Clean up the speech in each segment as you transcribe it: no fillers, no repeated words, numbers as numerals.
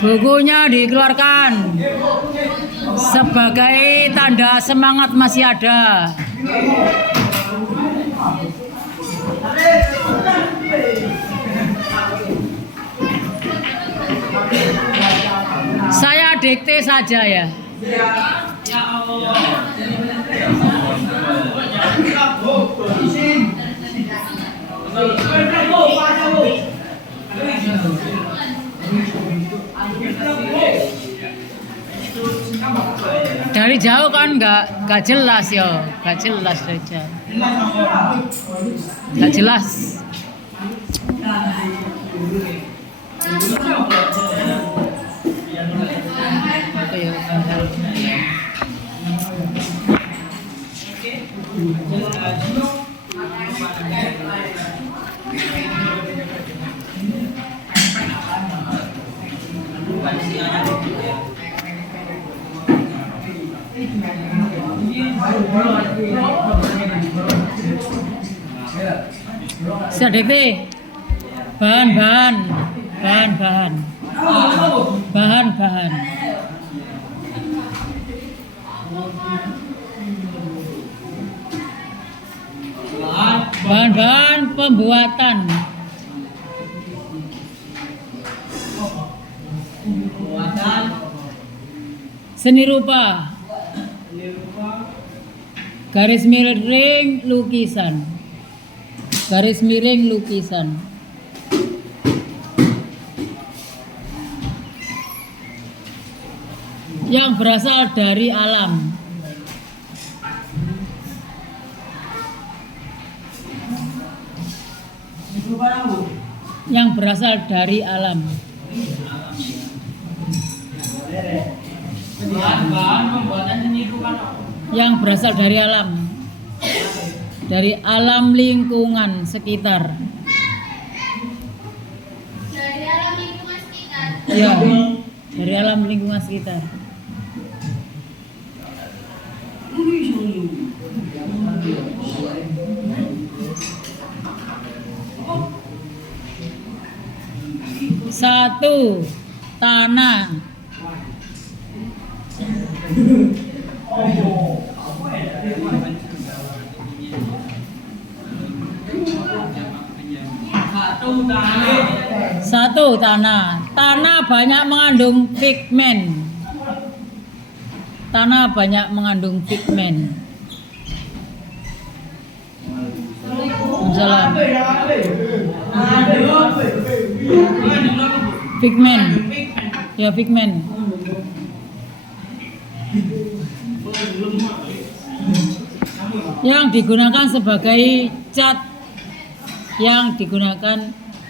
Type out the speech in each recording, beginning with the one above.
Bukunya dikeluarkan sebagai tanda semangat masih ada. Saya dikte saja ya. Dari jauh kan nggak jelas ya, nggak jelas saja, nggak jelas. Oke ya. Sedikit bahan-bahan. Bahan-bahan pembuatan. Seni rupa. Garis miring lukisan. Garis miring lukisan. Yang berasal dari alam. Yang berasal dari alam. Yang berasal dari alam. Dari alam lingkungan sekitar. Dari alam lingkungan sekitar. Ya, dari alam lingkungan sekitar. Satu, tanah. Satu, tanah. Tanah banyak mengandung pigmen. Tanah banyak mengandung pigmen. Salam. Pigmen. Ya, pigmen. Yang digunakan sebagai cat. Yang digunakan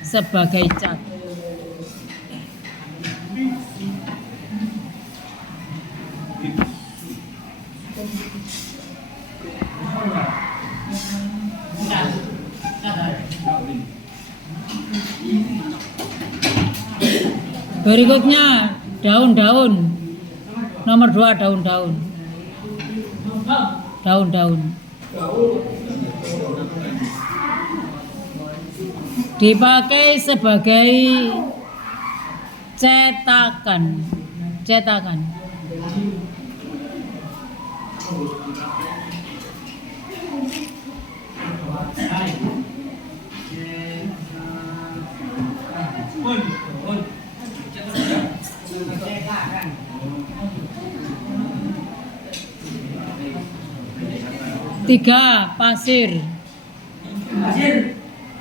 sebagai cat. Berikutnya daun-daun. Nomor 2, daun-daun. Daun-daun. Dipakai sebagai cetakan. Cetakan. Tiga, pasir.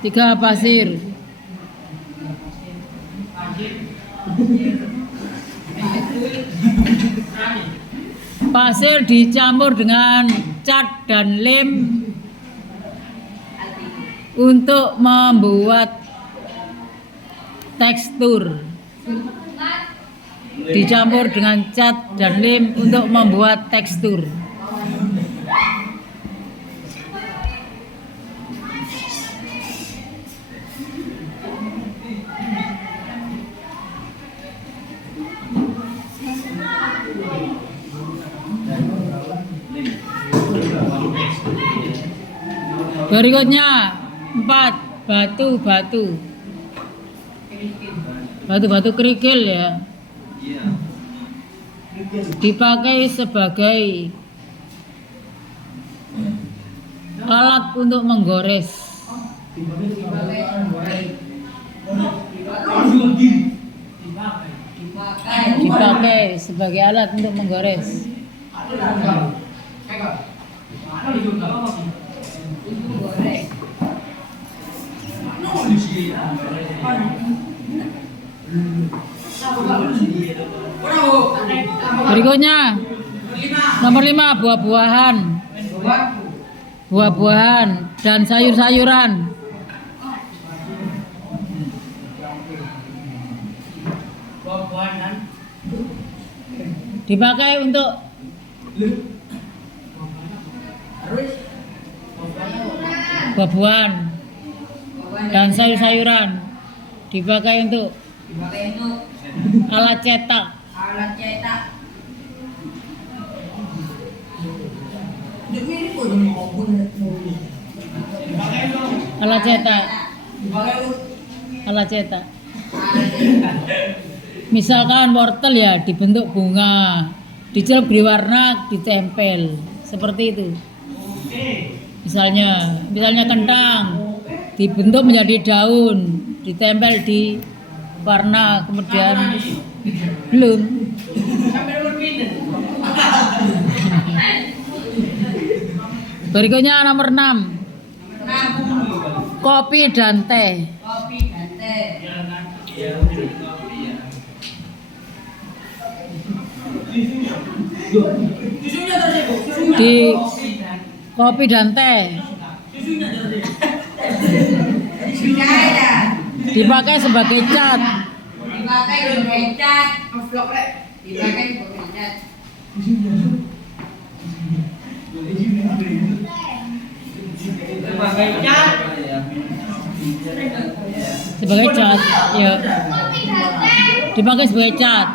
Tiga, pasir. Pasir dicampur dengan cat dan lem untuk membuat tekstur. Dicampur dengan cat dan lem untuk membuat tekstur. Berikutnya 4, Batu. Batu kerikil ya. Dipakai sebagai alat untuk menggores. Dipakai sebagai alat untuk menggores. Berikutnya nomor 5 buah-buahan dan sayur-sayuran. Dipakai untuk buah-buahan dan sayur-sayuran. Dipakai untuk alat cetak. Alat cetak. Misalkan wortel ya dibentuk bunga, dicelup di warna, ditempel seperti itu. Misalnya kentang dibentuk menjadi daun, ditempel di warna, kemudian belum. Berikutnya nomor 6. Kopi dan teh. Di kopi dan teh dipakai sebagai cat. Sebagai cat, ya. Dipakai sebagai cat.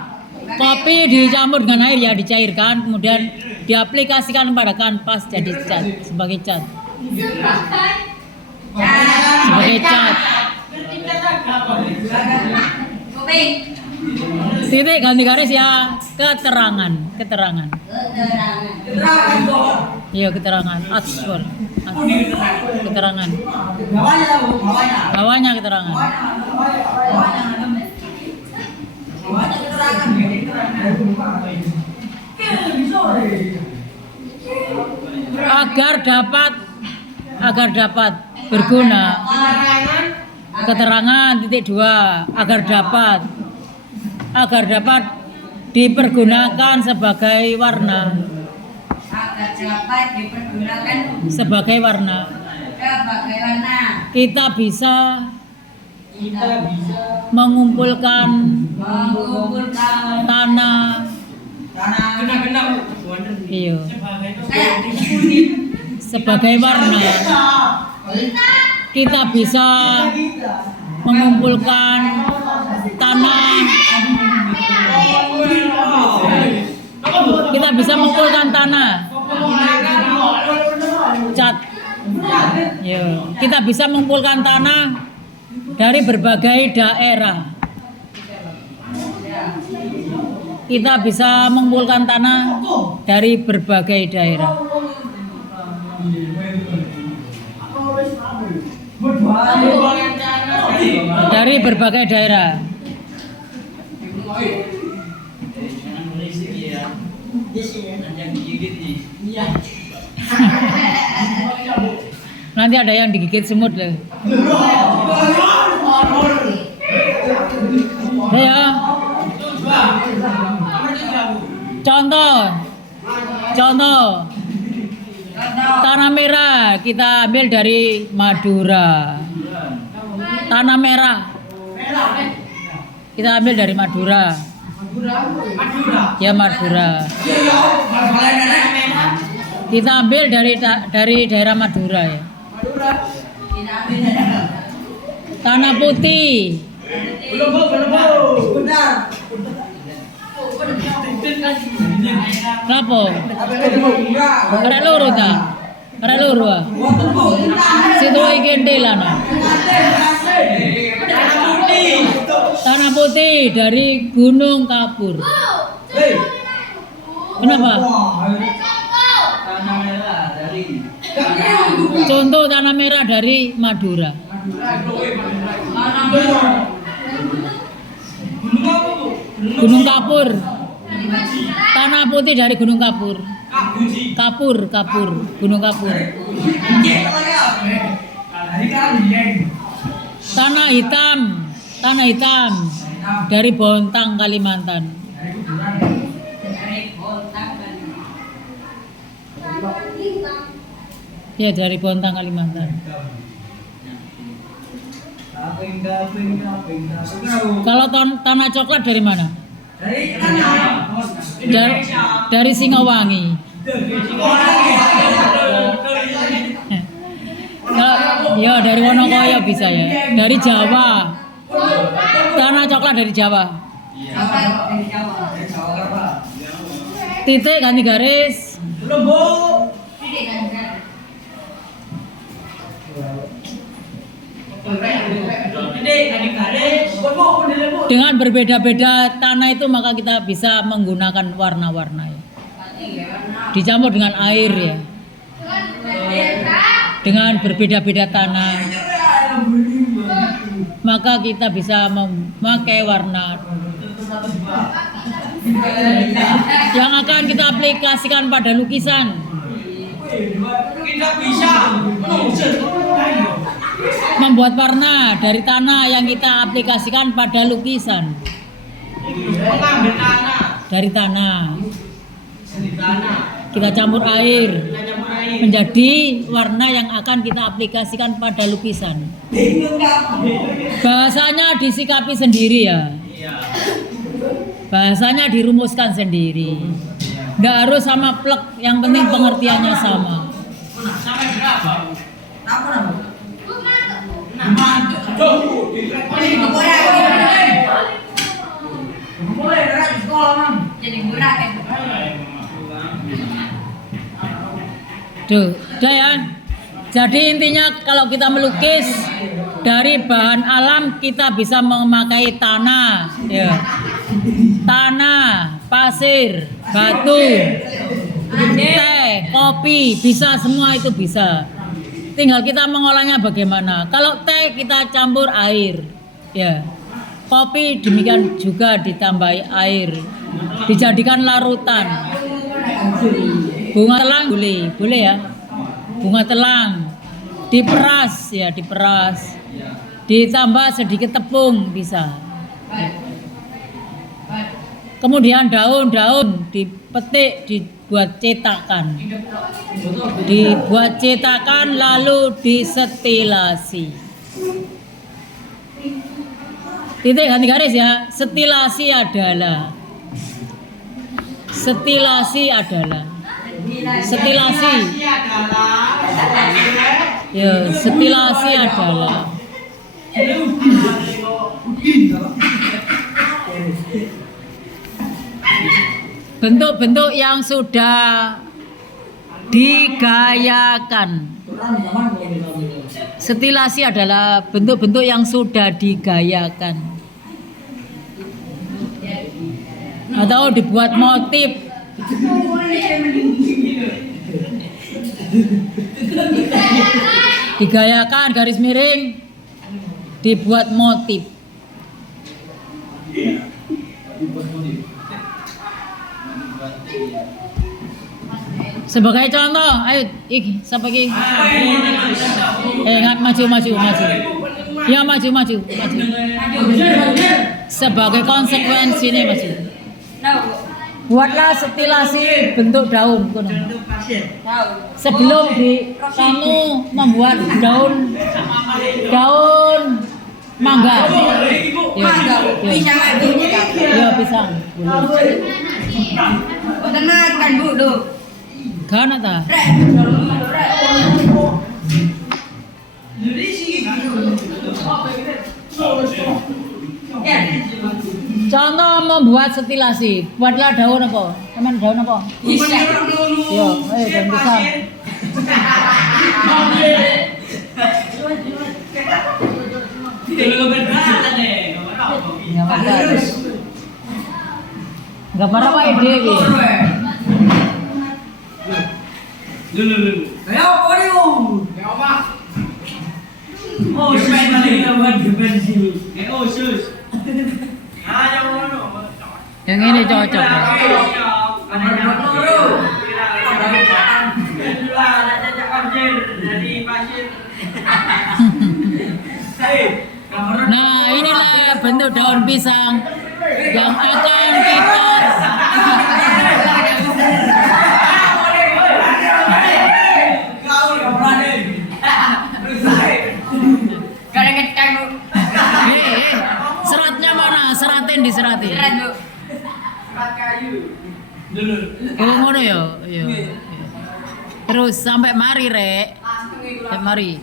Kopi dicampur dengan air ya, dicairkan, kemudian diaplikasikan pada kanvas jadi cat, sebagai cat. Sebagai cat. Titik ganti garis ya, keterangan. Iya, keterangan. Aswar. Keterangan. Bawahnya keterangan. Agar dapat berguna. Keterangan titik 2 agar dapat dipergunakan sebagai warna. Sebagai warna. Kita bisa mengumpulkan tanah. Iya. Sebagai warna. Kita bisa mengumpulkan tanah. Kita bisa mengumpulkan tanah. Cat. Yo, kita bisa mengumpulkan tanah dari berbagai daerah. Kita bisa mengumpulkan tanah dari berbagai daerah. Dari berbagai daerah. Nanti ada yang digigit semut loh. Ya. Contoh. Tanah merah kita ambil dari Madura. Tanah merah kita ambil dari Madura. Ya, Madura. Kita ambil dari daerah Madura ya. Tanah putih. Kenapa? Karena loro ta. Ora loro. Ah. Situ iki entelana. Tanah Putih dari Gunung Kapur. Kenapa? Contoh tanah merah dari Madura. Gunung Kapur. Tanah Putih dari Gunung Kapur. Kapur, Gunung Kapur. Tanah hitam dari Bontang, Kalimantan. Ya, dari Bontang, Kalimantan. Kalau tanah coklat dari mana? Dari Singowangi. Ya, dari Wonokoyo bisa ya. Dari Jawa. Tanah coklat dari Jawa. Titik ganti garis. Dengan berbeda-beda tanah itu maka kita bisa menggunakan warna-warna ya. Dicampur dengan air ya. Dengan berbeda-beda tanah maka kita bisa memakai warna yang akan kita aplikasikan pada lukisan. Kita bisa Membuat warna dari tanah yang kita aplikasikan pada lukisan. mengambil tanah Dari tanah dari tanah kita campur air kita campur air menjadi warna yang akan kita aplikasikan pada lukisan. Bahasanya disikapi sendiri ya. iya Bahasanya dirumuskan sendiri. Nggak harus sama plek, yang penting pengertiannya sama. sampai berapa Tuh, udah ya. Jadi intinya kalau kita melukis dari bahan alam kita bisa memakai tanah, ya. Tanah, pasir, batu, teh, kopi, bisa semua itu bisa. Tinggal kita mengolahnya bagaimana. Kalau teh kita campur air, ya. Kopi demikian juga ditambahi air, dijadikan larutan. Bunga telang boleh ya. Bunga telang diperas ya, diperas. Ditambah sedikit tepung bisa. Kemudian daun-daun dipetik, dibuat cetakan. Dibuat cetakan lalu disetilasi. Titik ganti garis ya. Setilasi adalah setilasi adalah ya, setilasi adalah bentuk-bentuk yang sudah digayakan. Setilasi adalah bentuk-bentuk yang sudah digayakan atau dibuat motif. Digayakan garis miring, dibuat motif. Sebagai contoh, ayo iki siapa iki? Maju. Ya maju. Sebagai konsekuensi ini maju. Buatlah setilasi bentuk daun kono. Sebelum kamu membuat daun mangga. Ya pisang. Gana ta? Contoh membuat setilasi, buatlah daun apa? Teman daun apa? Yo, daun pisang. Dulu berdarah deh. Gambar apa ide iki? Dulu. Ayo, ayo. Oh, sus balik gambar depan sini. Oh, sus. Ayo ngono. Yang ini cocok. Ya. Nah, inilah bentuk daun pisang yang akan kita seratnya mana? Seratin diseratin. Dulu. Oh, ngono ya. Iya. Terus sampai mari, Rek. Sampai mari.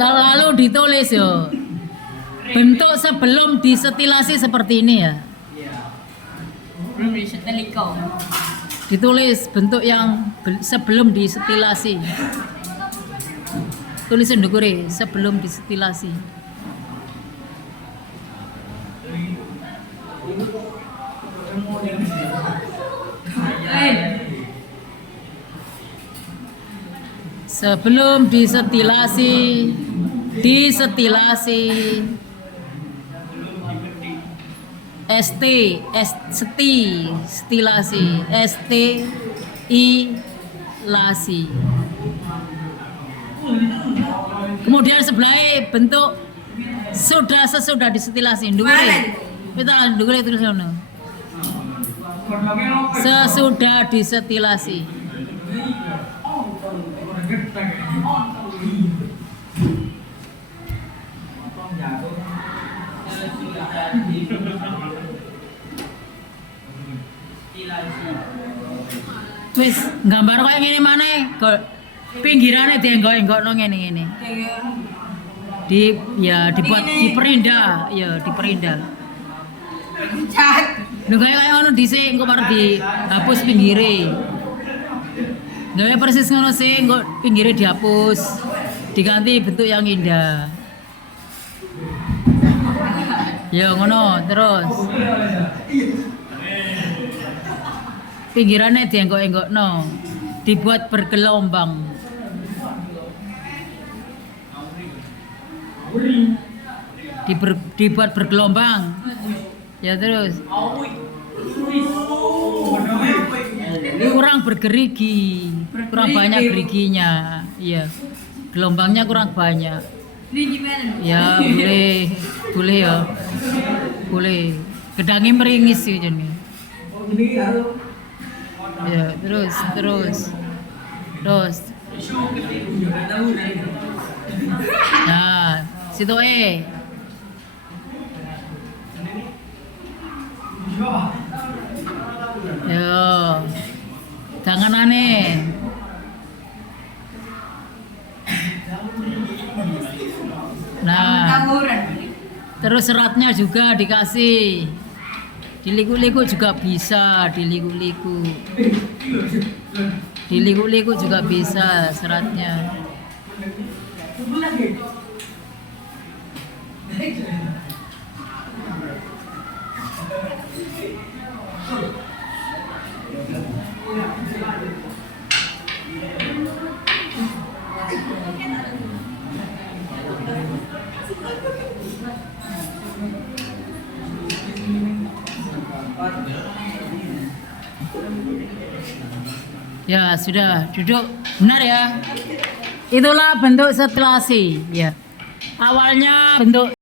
Lalu ditulis yo. Bentuk sebelum disetilasi seperti ini ya. Belum diseteliko. Ditulis bentuk yang sebelum disetilasi. Tulisin ndukure sebelum disetilasi. Sebelum disetilasi, stilasi. Kemudian sebelah bentuk sesudah disetilasi. Kita ndukure tulis ngono. Sesudah disetilasi. Wis gambar kaya ngene maneh, pinggirane dienggok-enggokno ngene-ngene. Dibuat diperindah, ya diperindah. Lho kaya ngono dhisik engko baru dihapus pinggire. Gawe persis ngono sih, engko pinggire dihapus. Diganti bentuk yang indah. Ya ngono terus. Pinggirannya dienggok-enggokno, dibuat bergelombang. Dibuat bergelombang. Ya terus. Kurang bergerigi, kurang banyak geriginya. Iya. Gelombangnya kurang banyak. Ya boleh ya. Boleh. Gedangnya meringis sih jadi. Ya, terus. Nah, situ Yo. Jangan aneh. Nah. Terus seratnya juga dikasih. Diliku-liku juga bisa, diliku-liku juga bisa seratnya. Ya sudah duduk benar ya. Itulah bentuk setilasi ya. Awalnya bentuk